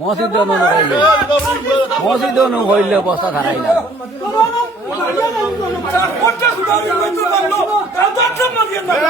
মসজিদ মসজিদ বস্তা ধারাইলাম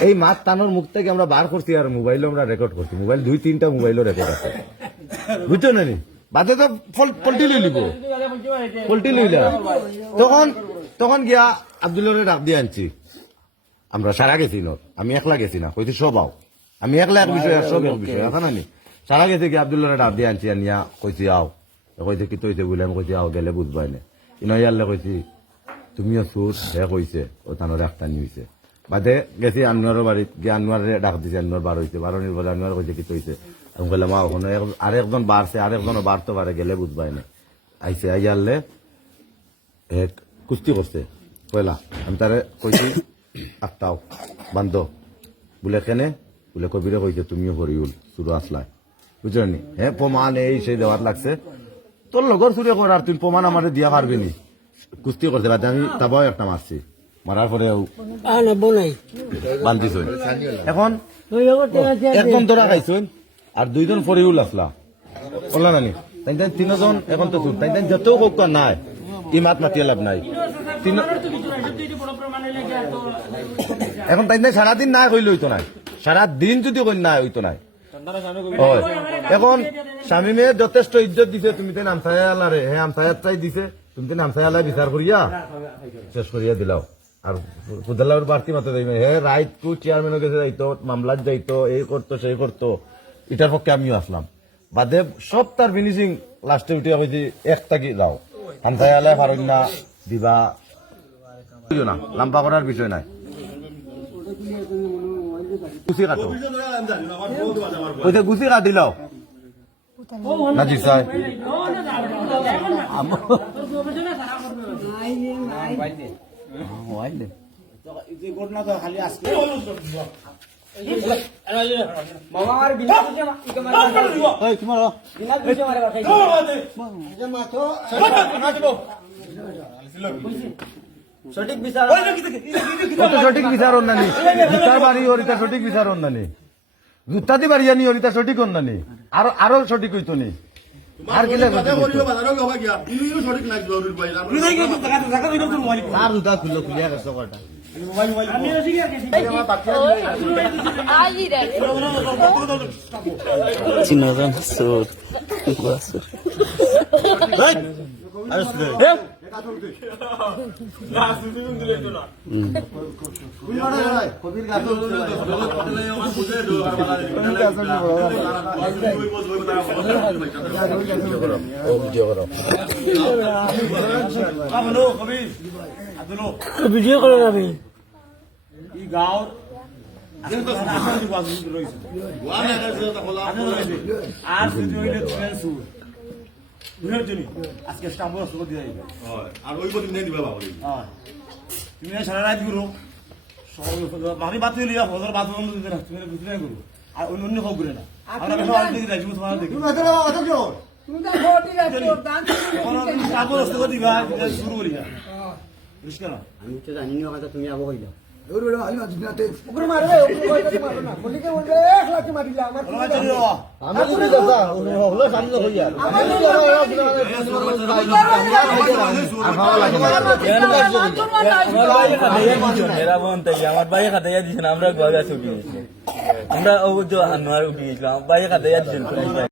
এই মাছ টানোর মুখ থেকে আমরা বার করছি আর মোবাইলে আমরা রেকর্ড করছি। মোবাইল দুই, তিনটা মোবাইলও রেকর্ড আছে। বুঝছ না? বাদে তো পল্টি লই লিব পল্টি লইলা। তখন তখন গিয়া আব্দুল্লাহরে ডাক দিয়ে আনছি। আমরা সারা গেছি ন। আমি একলা গেছি না। কইছি, সব আও। আমি একলা এক বিষয়, সব এক বিষয়। এখন আমি সারা গেছি কি আব্দুল্লাহরে ডাক দিয়ে আনছি আনিয়া কইছি, আও। কইছে, কি তৈছে? বলে আমি কইছি, আও, গেলে বুঝবাই না। ইনাইয়ালে কইছি তুমিও সুর হে কইছে ও তানোর একটানি হইছে বাদে গেছি আনোয়ারের বাড়িত গিয়ে আনোয়ারে ডাক দিছে আনোয়ার বার হইছে বারোনির বলে আনোয়ার কইছে কি তৈছে আমি বললাম মা ওখানে আরেকজন বাড়ছে আরেকজনও বাড়তে পারে গেলে বুঝবাই না আইসে আইয়ারলে এক কুস্তি করছে পয়লা আমি তারে কইছি আটটাও বান্ধ। বলে, কেনে? বলে কবিরে কইছে তুমিও হরিউল শুরু আসলাই বুঝলি হ্যাঁ প্রমাণ এই সেই দেওয়ার লাগছে। তোর লগর চুরি আর তুই প্রমাণ আমার দিয়া পারবি নি? কুস্তি করছে আমি তাবাও একটা মারছি মারার পরে বান্ধিছ এখন? একদম তোরা খাইছুন আর দুইজন ফরিউল আসলা বললা নানি। তাই তাই তিনজন এখন তো তাই তাই যত হোক নাই। ই মাত মাতিয়ে লাভ নাই। এখন তাই তাই সারাদিন নাই কইলে হইতো নাই। সারাদিন যদি কই নাই হইতো নাই। হয়। এখন স্বামীমে যথেষ্ট ইজ্জত দিছে তুমি তো নামসাই আলারে হে আমসায়াত চাই দিছে তুমি তো নামসাই আলাই বিচার করিয়া শেষ করিয়া দিলাও। আর কুদালার বাড়তি মাত্র যাইবে হে রাইট কু চেয়ারম্যানের কাছে যাইতো মামলাত যাইতো এই করতো সেই করতো এটার পক্ষে আমিও আসলাম। বাদে সব তার ফিনিশিং লাস্টে উঠিয়া কইছি একটা কি যাও। আমসাই আলাই পারেন না দিবা। না লাম্বা করার বিষয় নাই। গুছি কাটো। কইতে গুছি কাটিলাও না জি কত সঠিক বিচার অন্যানি জুতার বাড়ি হরিতা সঠিক বিচার অন্যানি জুতাতি বাড়ি আনি হরিতা সঠিক অন্যানি আর আরও সঠিক হইতো নি তার জুতা খুললো খুলিয়া গেছে। কটা চিনজন সুর ভিডিও করে যাবি আর যদি হইলে আজকে স্টাম্বর সুর দিয়ে যাইবে আর ওই দিবা বাবা তুমি সারা রাতগুলো ভাবি বাত লিয়া হজার বাত বন্ধ দিতে না তুমি না আর অন্য অন্য হোক ঘুরে না। আমরা বেশ অনেক দিকে যাই তোমার দেখি দিবা শুরু করি না। বুঝছ না? আমি তো জানি না কথা তুমি আবো কইলা। আমার বাইরে খাতাইয়া দিয়েছেন আমরা গজা ছুটি আমরা ও যে আনোয়ার উঠে গেছিলাম বাইরে খাতাইয়া দিয়েছেন